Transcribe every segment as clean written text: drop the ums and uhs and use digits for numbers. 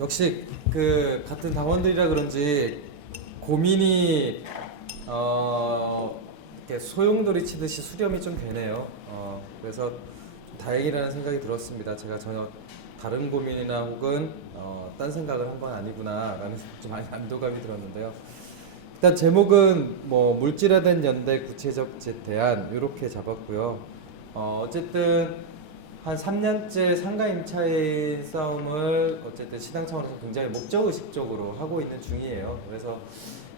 역시 그 같은 당원들이라 그런지 고민이 이렇게 소용돌이 치듯이 수렴이 좀 되네요. 그래서 좀 다행이라는 생각이 들었습니다. 제가 전혀 다른 고민이나 혹은 딴 생각을 한 건 아니구나라는 좀 많이 안도감이 들었는데요. 일단 제목은 뭐 물질화된 연대 구체적 대안 이렇게 잡았고요. 어쨌든 한 3년째 상가 임차인 싸움을 어쨌든 시당 차원에서 굉장히 목적의식적으로 하고 있는 중이에요. 그래서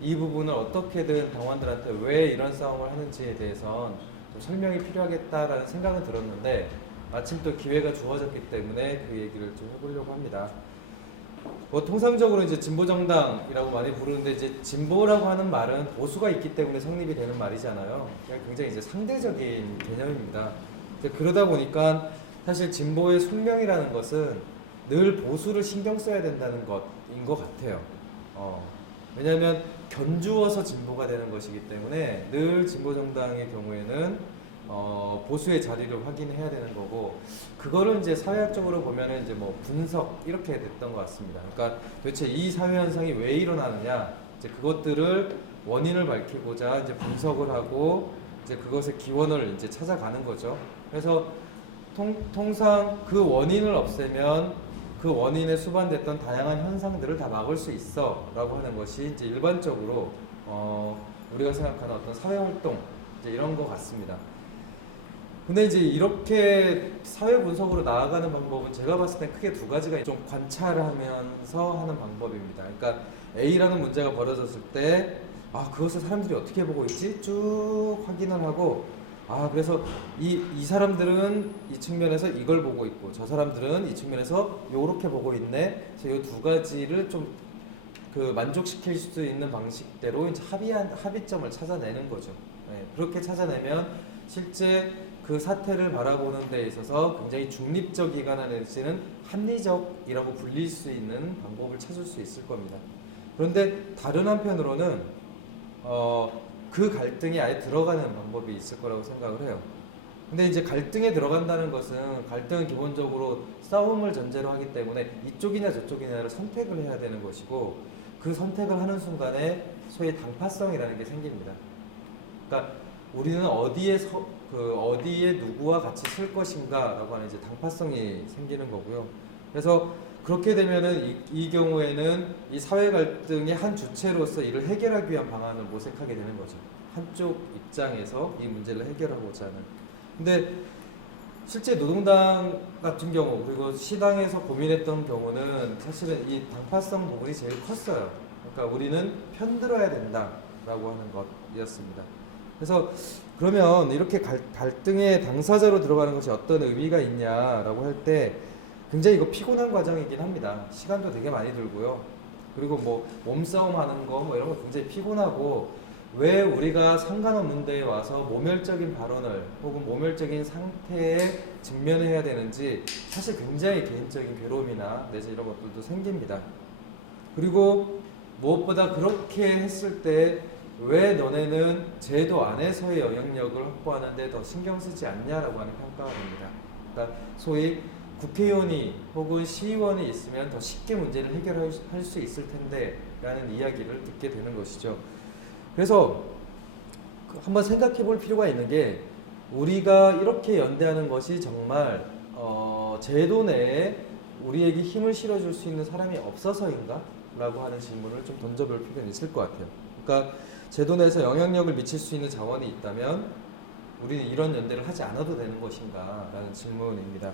이 부분을 어떻게든 당원들한테 왜 이런 싸움을 하는지에 대해선 좀 설명이 필요하겠다라는 생각은 들었는데 마침 또 기회가 주어졌기 때문에 그 얘기를 좀 해보려고 합니다. 뭐 통상적으로 이제 진보 정당이라고 많이 부르는데 이제 진보라고 하는 말은 보수가 있기 때문에 성립이 되는 말이잖아요. 그러니까 굉장히 이제 상대적인 개념입니다. 그러다 보니까 사실 진보의 숙명이라는 것은 늘 보수를 신경 써야 된다는 것인 것 같아요. 왜냐하면 견주어서 진보가 되는 것이기 때문에 늘 진보 정당의 경우에는 보수의 자리를 확인해야 되는 거고 그거를 이제 사회학적으로 보면은 이제 뭐 분석 이렇게 됐던 것 같습니다. 그러니까 도대체 이 사회 현상이 왜 일어나느냐 이제 그것들을 원인을 밝히고자 이제 분석을 하고 이제 그것의 기원을 이제 찾아가는 거죠. 그래서 통상 그 원인을 없애면 그 원인에 수반됐던 다양한 현상들을 다 막을 수 있어라고 하는 것이 이제 일반적으로 우리가 생각하는 어떤 사회 활동 이제 이런 것 같습니다. 근데 이제 이렇게 사회 분석으로 나아가는 방법은 제가 봤을 때 크게 두 가지가 좀 관찰하면서 하는 방법입니다. 그러니까 A라는 문제가 벌어졌을 때 그것을 사람들이 어떻게 보고 있지? 쭉 확인을 하고 그래서 이 사람들은 이 측면에서 이걸 보고 있고 저 사람들은 이 측면에서 요렇게 보고 있네. 그래서 이 두 가지를 좀 그 만족시킬 수 있는 방식대로 이제 합의점을 찾아내는 거죠. 네, 그렇게 찾아내면 실제 그 사태를 바라보는 데 있어서 굉장히 중립적이거나 내지는 합리적이라고 불릴 수 있는 방법을 찾을 수 있을 겁니다. 그런데 다른 한편으로는 그 갈등이 아예 들어가는 방법이 있을 거라고 생각을 해요. 근데 이제 갈등에 들어간다는 것은 갈등은 기본적으로 싸움을 전제로 하기 때문에 이쪽이냐 저쪽이냐를 선택을 해야 되는 것이고 그 선택을 하는 순간에 소위 당파성이라는 게 생깁니다. 그러니까 우리는 어디에 누구와 같이 쓸 것인가라고 하는 이제 당파성이 생기는 거고요. 그래서 그렇게 되면은 이 경우에는 이 사회 갈등의 한 주체로서 이를 해결하기 위한 방안을 모색하게 되는 거죠. 한쪽 입장에서 이 문제를 해결하고자 하는. 근데 실제 노동당 같은 경우 그리고 시당에서 고민했던 경우는 사실은 이 당파성 부분이 제일 컸어요. 그러니까 우리는 편들어야 된다라고 하는 것이었습니다. 그래서 그러면 이렇게 갈등의 당사자로 들어가는 것이 어떤 의미가 있냐라고 할 때 굉장히 이거 피곤한 과정이긴 합니다. 시간도 되게 많이 들고요. 그리고 뭐 몸싸움 하는 거 뭐 이런 거 굉장히 피곤하고 왜 우리가 상관없는 데에 와서 모멸적인 발언을 혹은 모멸적인 상태에 직면해야 되는지 사실 굉장히 개인적인 괴로움이나 내지 이런 것들도 생깁니다. 그리고 무엇보다 그렇게 했을 때 왜 너네는 제도 안에서의 영향력을 확보하는 데 더 신경 쓰지 않냐라고 하는 평가가 됩니다. 그러니까 소위 국회의원이 혹은 시의원이 있으면 더 쉽게 문제를 해결할 수 있을 텐데 라는 이야기를 듣게 되는 것이죠. 그래서 한번 생각해 볼 필요가 있는 게 우리가 이렇게 연대하는 것이 정말 제도 내에 우리에게 힘을 실어줄 수 있는 사람이 없어서인가? 라고 하는 질문을 좀 던져볼 필요는 있을 것 같아요. 그러니까 제도 내에서 영향력을 미칠 수 있는 자원이 있다면 우리는 이런 연대를 하지 않아도 되는 것인가? 라는 질문입니다.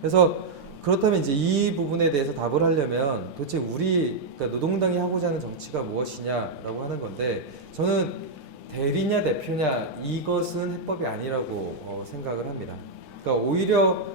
그래서 그렇다면 이제 이 부분에 대해서 답을 하려면 도대체 그러니까 노동당이 하고자 하는 정치가 무엇이냐라고 하는 건데 저는 대리냐 대표냐 이것은 해법이 아니라고 생각을 합니다. 그러니까 오히려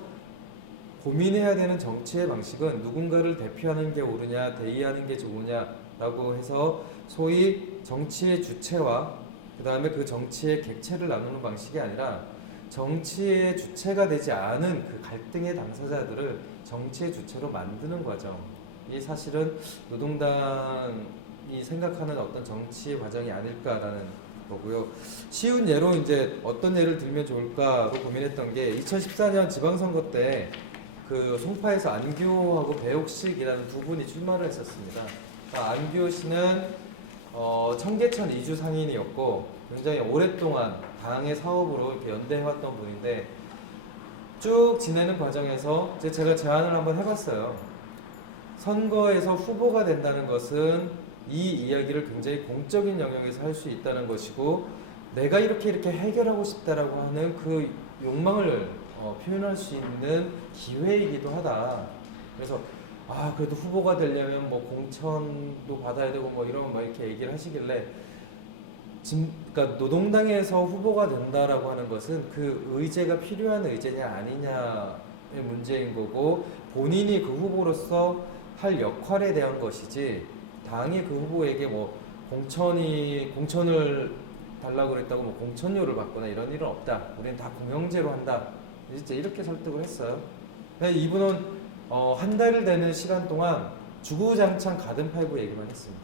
고민해야 되는 정치의 방식은 누군가를 대표하는 게 옳으냐 대의하는 게 좋으냐라고 해서 소위 정치의 주체와 그 다음에 그 정치의 객체를 나누는 방식이 아니라 정치의 주체가 되지 않은 그 갈등의 당사자들을 정치의 주체로 만드는 과정이 사실은 노동당이 생각하는 어떤 정치의 과정이 아닐까라는 거고요. 쉬운 예로 이제 어떤 예를 들면 좋을까로 고민했던 게 2014년 지방선거 때 그 송파에서 안규호하고 배옥식이라는 두 분이 출마를 했었습니다. 그러니까 안규호 씨는 청계천 이주 상인이었고 굉장히 오랫동안 당의 사업으로 이렇게 연대해왔던 분인데 쭉 지내는 과정에서 제가 제안을 한번 해봤어요. 선거에서 후보가 된다는 것은 이 이야기를 굉장히 공적인 영역에서 할 수 있다는 것이고 내가 이렇게 해결하고 싶다라고 하는 그 욕망을 표현할 수 있는 기회이기도 하다. 그래서 그래도 후보가 되려면 뭐 공천도 받아야 되고 뭐 이런 이렇게 얘기를 하시길래 그러니까 노동당에서 후보가 된다라고 하는 것은 그 의제가 필요한 의제냐 아니냐의 문제인 거고 본인이 그 후보로서 할 역할에 대한 것이지 당이 그 후보에게 뭐 공천을 달라고 그랬다고 뭐 공천료를 받거나 이런 일은 없다. 우리는 다 공영제로 한다. 진짜 이렇게 설득을 했어요. 이분은 한 달을 되는 시간 동안 주구장창 가든파이브 얘기만 했습니다.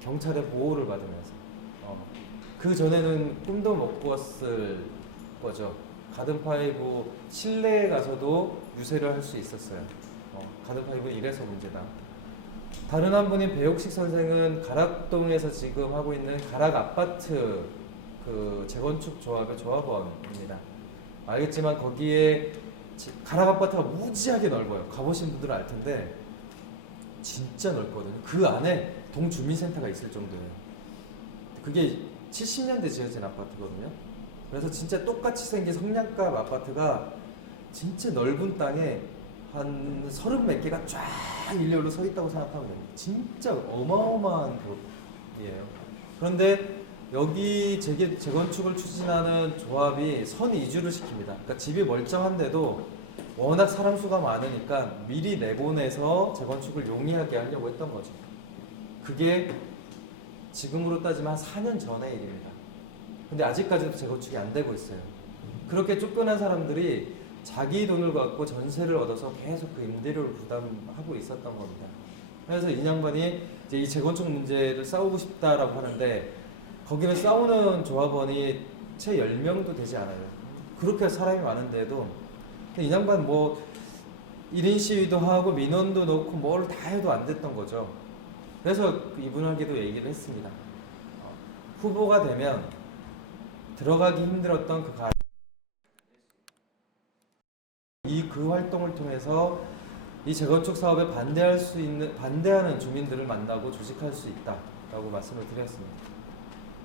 경찰의 보호를 받으면서. 그 전에는 꿈도 못 꾸었을 거죠. 가든파이브 실내에 가서도 유세를 할 수 있었어요. 가든파이브는 이래서 문제다. 다른 한 분인 배옥식 선생은 가락동에서 지금 하고 있는 가락 아파트 그 재건축 조합의 조합원입니다. 알겠지만 거기에 가락 아파트가 무지하게 넓어요. 가보신 분들은 알 텐데 진짜 넓거든요. 그 안에 동주민센터가 있을 정도예요. 그게 70년대 지어진 아파트거든요. 그래서 진짜 똑같이 생긴 성냥갑 아파트가 진짜 넓은 땅에 한 30몇 개가 쫙 일렬로 서 있다고 생각하면 됩니다. 진짜 어마어마한 곳이에요. 그런데 여기 재건축을 추진하는 조합이 선 이주를 시킵니다. 그러니까 집이 멀쩡한데도 워낙 사람 수가 많으니까 미리 내보내서 재건축을 용이하게 하려고 했던 거죠. 그게 지금으로 따지면 한 4년 전의 일입니다. 근데 아직까지도 재건축이 안 되고 있어요. 그렇게 쫓겨난 사람들이 자기 돈을 갖고 전세를 얻어서 계속 그 임대료를 부담하고 있었던 겁니다. 그래서 이 양반이 이제 이 재건축 문제를 싸우고 싶다라고 하는데 거기는 싸우는 조합원이 채 10명도 되지 않아요. 그렇게 사람이 많은데도 이 양반 뭐 1인 시위도 하고 민원도 넣고 뭘 다 해도 안 됐던 거죠. 그래서 이분에게도 얘기를 했습니다. 후보가 되면 들어가기 힘들었던 그 활동을 통해서 이 재건축 사업에 반대하는 주민들을 만나고 조직할 수 있다라고 말씀을 드렸습니다.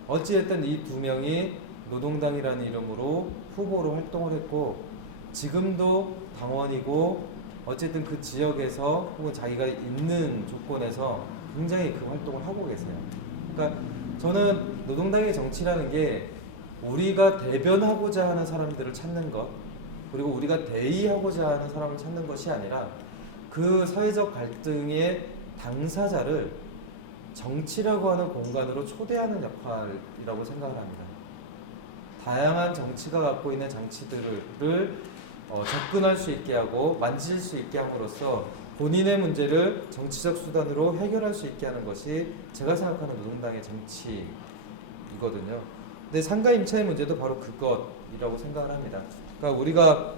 어찌됐든 이 두 명이 노동당이라는 이름으로 후보로 활동을 했고 지금도 당원이고 어쨌든 그 지역에서 혹은 자기가 있는 조건에서 굉장히 그 활동을 하고 계세요. 그러니까 저는 노동당의 정치라는 게 우리가 대변하고자 하는 사람들을 찾는 것 그리고 우리가 대의하고자 하는 사람을 찾는 것이 아니라 그 사회적 갈등의 당사자를 정치라고 하는 공간으로 초대하는 역할이라고 생각을 합니다. 다양한 정치가 갖고 있는 장치들을 접근할 수 있게 하고 만질 수 있게 함으로써 본인의 문제를 정치적 수단으로 해결할 수 있게 하는 것이 제가 생각하는 노동당의 정치이거든요. 근데 상가 임차의 문제도 바로 그것이라고 생각을 합니다. 그러니까 우리가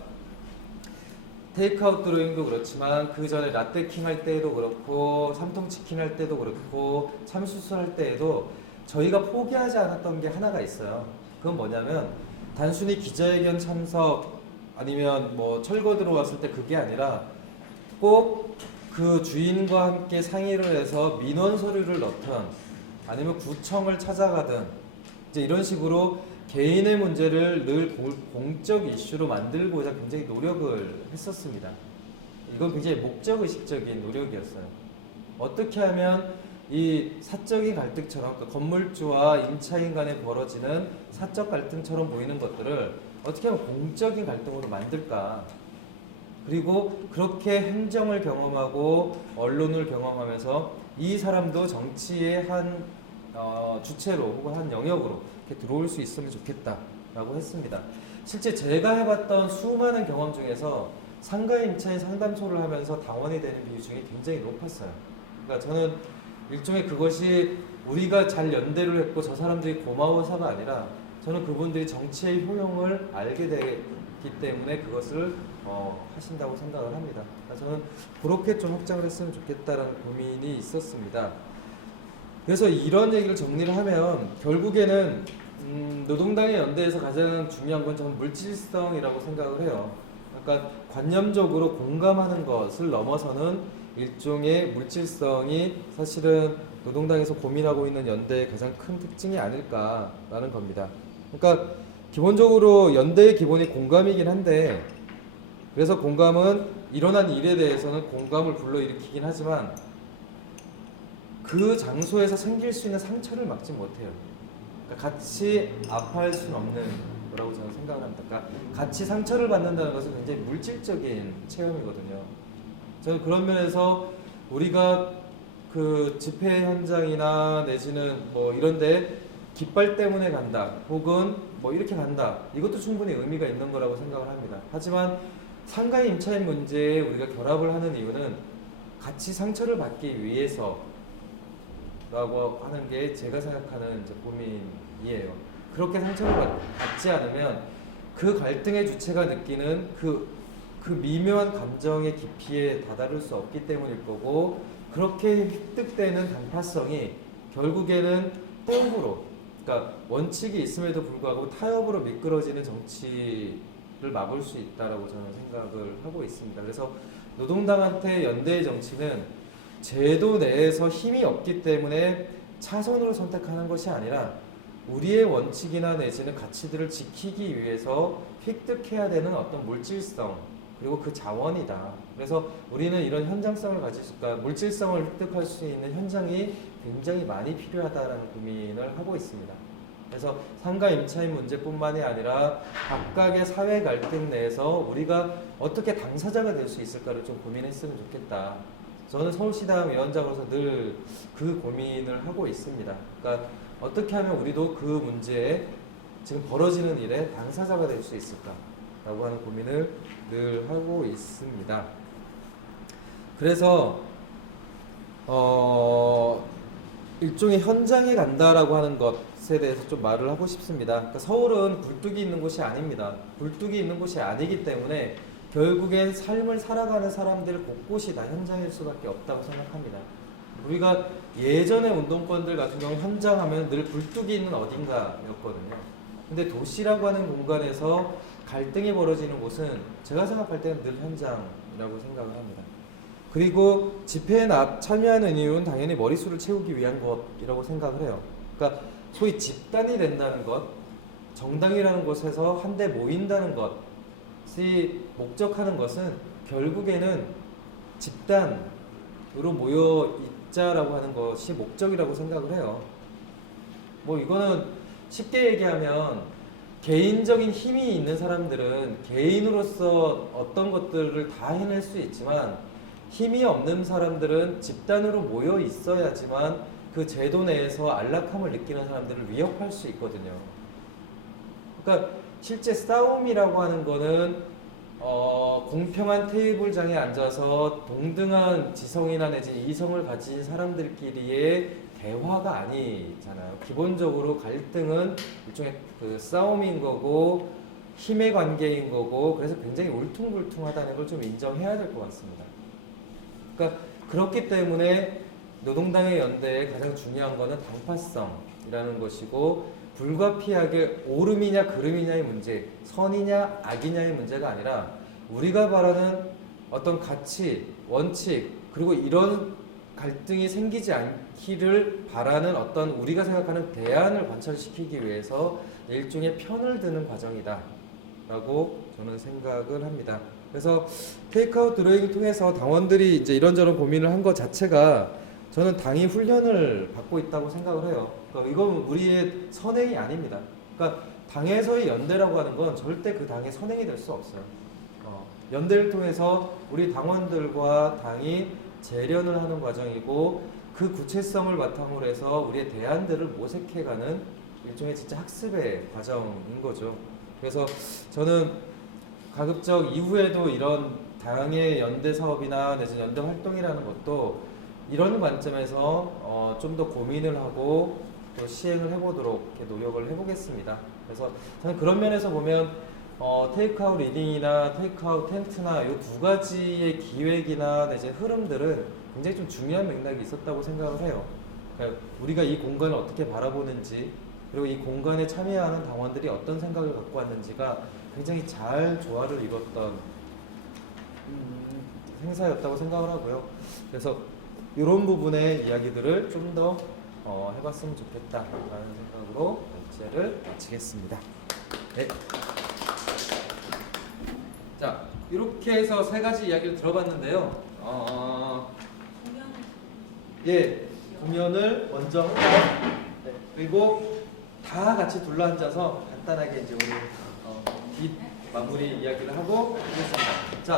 테이크아웃 드로잉도 그렇지만 그 전에 라떼킹 할 때에도 그렇고 삼통치킨 할 때도 그렇고 참수술 할 때에도 저희가 포기하지 않았던 게 하나가 있어요. 그건 뭐냐면 단순히 기자회견 참석 아니면 뭐 철거 들어왔을 때 그게 아니라 꼭 그 주인과 함께 상의를 해서 민원 서류를 넣든 아니면 구청을 찾아가든 이제 이런 식으로 개인의 문제를 늘 공적 이슈로 만들고자 굉장히 노력을 했었습니다. 이건 굉장히 목적의식적인 노력이었어요. 어떻게 하면 이 사적인 갈등처럼 그 건물주와 임차인 간에 벌어지는 사적 갈등처럼 보이는 것들을 어떻게 하면 공적인 갈등으로 만들까. 그리고 그렇게 행정을 경험하고 언론을 경험하면서 이 사람도 정치의 한 주체로 혹은 한 영역으로 이렇게 들어올 수 있으면 좋겠다라고 했습니다. 실제 제가 해봤던 수많은 경험 중에서 상가 임차인 상담소를 하면서 당원이 되는 비율 중에 굉장히 높았어요. 그러니까 저는 일종의 그것이 우리가 잘 연대를 했고 저 사람들이 고마워서가 아니라 저는 그분들이 정치의 효용을 알게 되기 때문에 그것을 하신다고 생각을 합니다. 그러니까 저는 그렇게 좀 확장을 했으면 좋겠다라는 고민이 있었습니다. 그래서 이런 얘기를 정리를 하면 결국에는 노동당의 연대에서 가장 중요한 건 저는 물질성이라고 생각을 해요. 그러니까 관념적으로 공감하는 것을 넘어서는 일종의 물질성이 사실은 노동당에서 고민하고 있는 연대의 가장 큰 특징이 아닐까라는 겁니다. 그러니까 기본적으로 연대의 기본이 공감이긴 한데, 그래서 공감은 일어난 일에 대해서는 공감을 불러일으키긴 하지만 그 장소에서 생길 수 있는 상처를 막지 못해요. 그러니까 같이 아파할 수는 없는 거라고 저는 생각을 합니다. 그러니까 같이 상처를 받는다는 것은 굉장히 물질적인 체험이거든요. 저는 그런 면에서 우리가 그 집회 현장이나 내지는 뭐 이런데 깃발 때문에 간다, 혹은 뭐 이렇게 간다, 이것도 충분히 의미가 있는 거라고 생각을 합니다. 하지만 상가 임차인 문제에 우리가 결합을 하는 이유는 같이 상처를 받기 위해서 라고 하는 게 제가 생각하는 이제 고민이에요. 그렇게 상처를 받지 않으면 그 갈등의 주체가 느끼는 그 미묘한 감정의 깊이에 다다를 수 없기 때문일 거고, 그렇게 획득되는 단파성이 결국에는 타협으로, 그러니까 원칙이 있음에도 불구하고 타협으로 미끄러지는 정치를 막을 수 있다라고 저는 생각을 하고 있습니다. 그래서 노동당한테 연대의 정치는 제도 내에서 힘이 없기 때문에 차선으로 선택하는 것이 아니라 우리의 원칙이나 내지는 가치들을 지키기 위해서 획득해야 되는 어떤 물질성, 그리고 그 자원이다. 그래서 우리는 이런 현장성을 가지니까 물질성을 획득할 수 있는 현장이 굉장히 많이 필요하다라는 고민을 하고 있습니다. 그래서 상가 임차인 문제뿐만이 아니라 각각의 사회 갈등 내에서 우리가 어떻게 당사자가 될 수 있을까를 좀 고민했으면 좋겠다. 저는 서울시당 위원장으로서 늘 그 고민을 하고 있습니다. 그러니까 어떻게 하면 우리도 그 문제에 지금 벌어지는 일에 당사자가 될 수 있을까라고 하는 고민을 늘 하고 있습니다. 그래서 일종의 현장에 간다라고 하는 것에 대해서 좀 말을 하고 싶습니다. 그러니까 서울은 굴뚝이 있는 곳이 아닙니다. 굴뚝이 있는 곳이 아니기 때문에 결국엔 삶을 살아가는 사람들 곳곳이 다 현장일 수밖에 없다고 생각합니다. 우리가 예전의 운동권들 같은 경우 현장 하면 늘 굴뚝이 있는 어딘가였거든요. 근데 도시라고 하는 공간에서 갈등이 벌어지는 곳은 제가 생각할 때는 늘 현장이라고 생각을 합니다. 그리고 집회에 참여하는 이유는 당연히 머릿수를 채우기 위한 것이라고 생각을 해요. 그러니까 소위 집단이 된다는 것, 정당이라는 곳에서 한데 모인다는 것이 목적하는 것은 결국에는 집단으로 모여 있자라고 하는 것이 목적이라고 생각을 해요. 뭐 이거는 쉽게 얘기하면 개인적인 힘이 있는 사람들은 개인으로서 어떤 것들을 다 해낼 수 있지만 힘이 없는 사람들은 집단으로 모여 있어야지만 그 제도 내에서 안락함을 느끼는 사람들을 위협할 수 있거든요. 그러니까 실제 싸움이라고 하는 거는 공평한 테이블장에 앉아서 동등한 지성이나 내지 이성을 가진 사람들끼리의 대화가 아니잖아요. 기본적으로 갈등은 일종의 그 싸움인 거고 힘의 관계인 거고, 그래서 굉장히 울퉁불퉁하다는 걸 좀 인정해야 될 것 같습니다. 그러니까 그렇기 때문에 노동당의 연대에 가장 중요한 거는 당파성이라는 것이고, 불가피하게 옳음이냐 그름이냐의 문제, 선이냐 악이냐의 문제가 아니라 우리가 바라는 어떤 가치, 원칙, 그리고 이런 갈등이 생기지 않기를 바라는 어떤 우리가 생각하는 대안을 관철시키기 위해서 일종의 편을 드는 과정이다 라고 저는 생각을 합니다. 그래서 테이크아웃 드로잉을 통해서 당원들이 이제 이런저런 고민을 한 것 자체가 저는 당이 훈련을 받고 있다고 생각을 해요. 그러니까 이건 우리의 선행이 아닙니다. 그러니까 당에서의 연대라고 하는 건 절대 그 당의 선행이 될 수 없어요. 연대를 통해서 우리 당원들과 당이 재련을 하는 과정이고, 그 구체성을 바탕으로 해서 우리의 대안들을 모색해가는 일종의 진짜 학습의 과정인 거죠. 그래서 저는 가급적 이후에도 이런 당의 연대 사업이나 내지는 연대 활동이라는 것도 이런 관점에서 좀 더 고민을 하고 또 시행을 해보도록 이렇게 노력을 해보겠습니다. 그래서 저는 그런 면에서 보면 테이크아웃 리딩이나 테이크아웃 텐트나 이 두 가지의 기획이나 이제 흐름들은 굉장히 좀 중요한 맥락이 있었다고 생각을 해요. 그러니까 우리가 이 공간을 어떻게 바라보는지, 그리고 이 공간에 참여하는 당원들이 어떤 생각을 갖고 왔는지가 굉장히 잘 조화를 이뤘던 행사였다고 생각을 하고요. 그래서 이런 부분의 이야기들을 좀 더 해봤으면 좋겠다라는 생각으로 발제를 마치겠습니다. 네. 자, 이렇게 해서 세 가지 이야기를 들어봤는데요. 예, 공연을 먼저 하고, 네, 그리고 다 같이 둘러앉아서 간단하게 이제 우리 뒷 마무리 이야기를 하고 하겠습니다. 자.